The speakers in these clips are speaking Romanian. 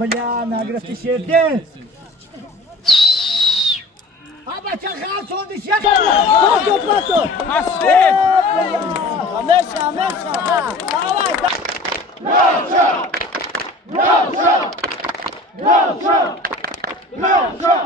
Бля, нагрести сєрди! Aba çakal son dişe! Pato pato! Hasret! Ameşa ameşa! Davay! Yavşa! Yavşa! Yavşa! Yavşa!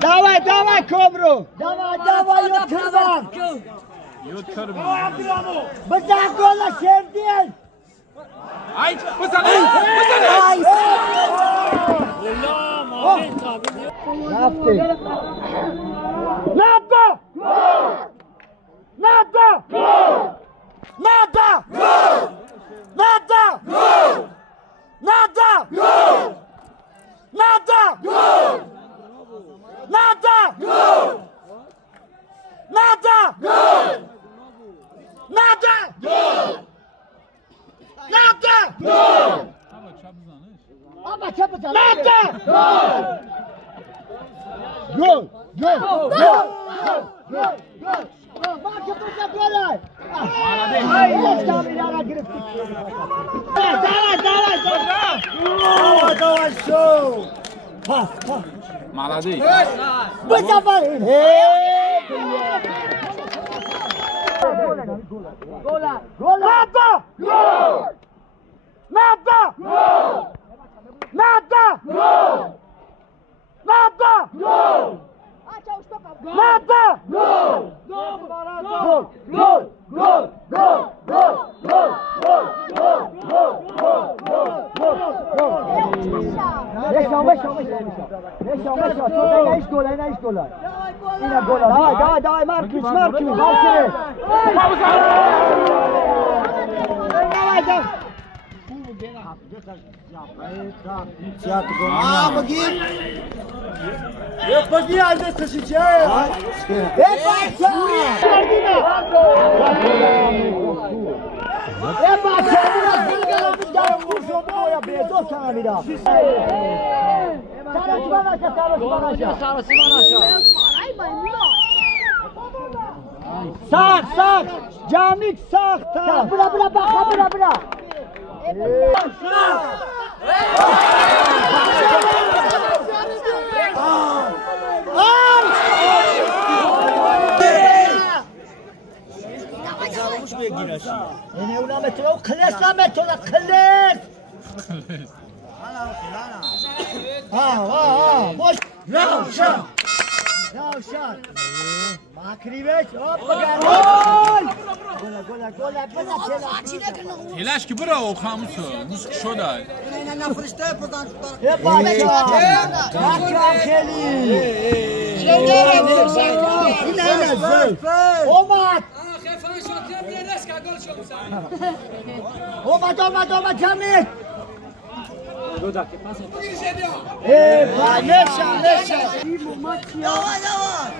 Давай, давай, кобру! Давай, давай, yutturban! Yutturban! Bıçak kola sevdiğin! Ay, bu sana! Bu sana! Ay! Ne yaptın? Ne yaptı? Ne yaptı? Ne yaptı? Ne yaptı? Ne yaptı? Ne yaptı? Ne yaptı? Ne yaptı? Ne yaptı? Ne yaptı? Ama çabuk. Ne yaptı? Gol! Gol! Gol! Gol! Bak burada gol! Ay, yaşam yara giriftik. Давай, шоу! Пас! Молодец! Быстро пари! Гола! Надо! Гол! Надо! Гол! Надо! Гол! Надо! Гол! Надо! Гол! Гол! Гол! Gol! Gol! Gol! Gol! Gol! Gol! Gol! Gol! Gol! Gol! Neş dolar. Yine gol. Davay, Markic. بگیر یه بگیر از دستشی چه؟ بچه ساخت جامیک ساخت بلا اینه اونا مترو خلص مترو خلص باش روشن ماکریوش گل هلاش که برو او خاموسه موسیقی شده نه فرشته پردان یه بچه خیلی اومد اومد جمعی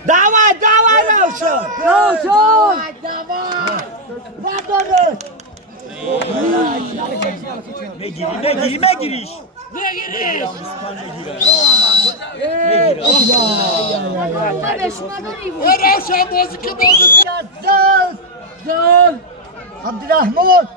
دعوی روشن نداره بگیریش روشن بازی که بازی عبدالرحمن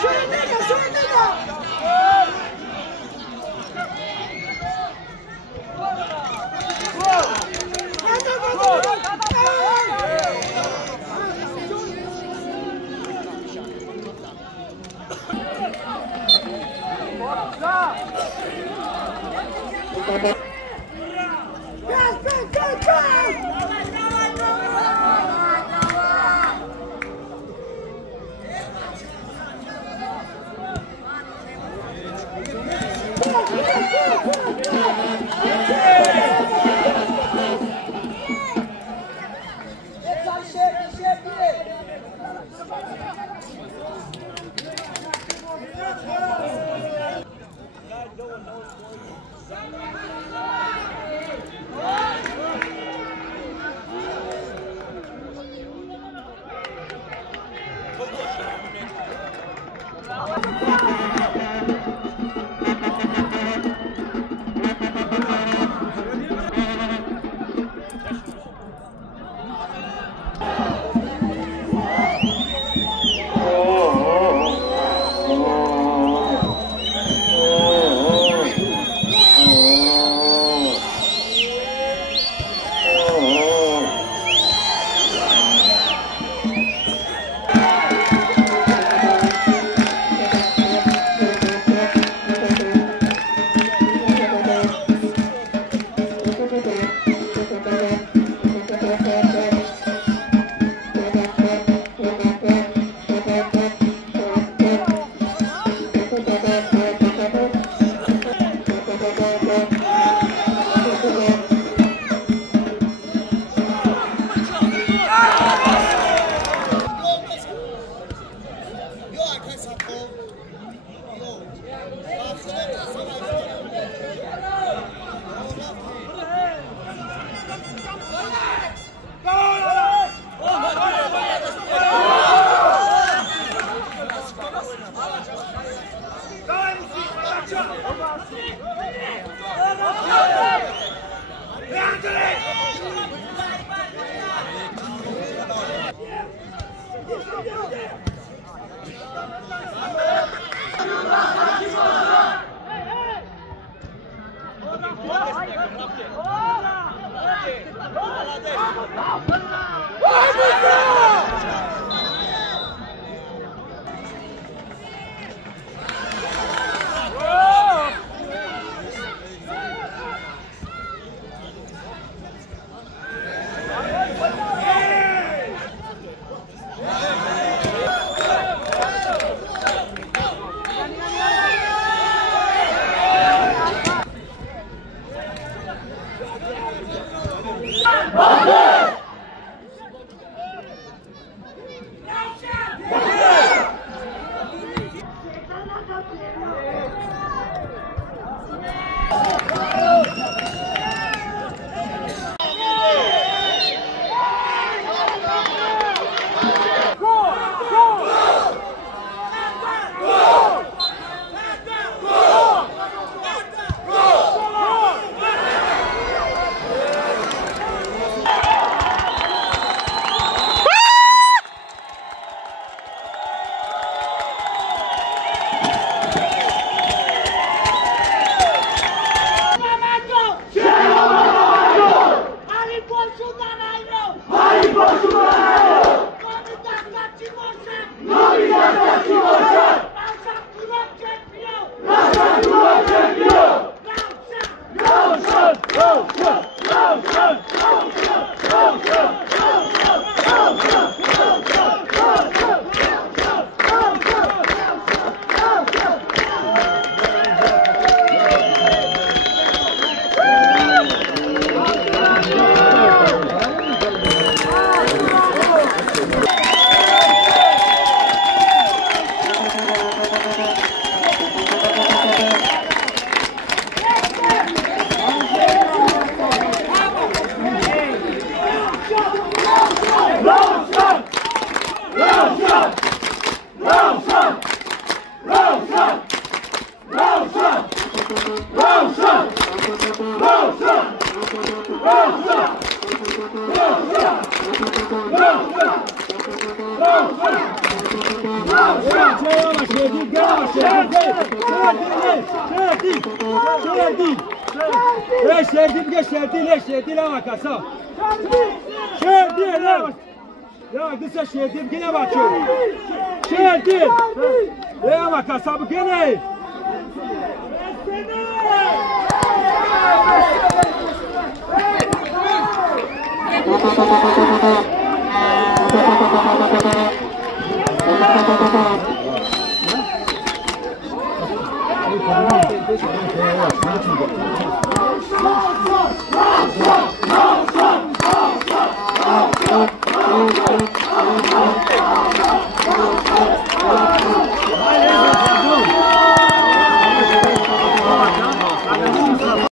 Brawo! شردی گرم شردی لا کاسا شردی لا یا قصه شردی بگیره بچه شردی یا کاسا بگیره Go!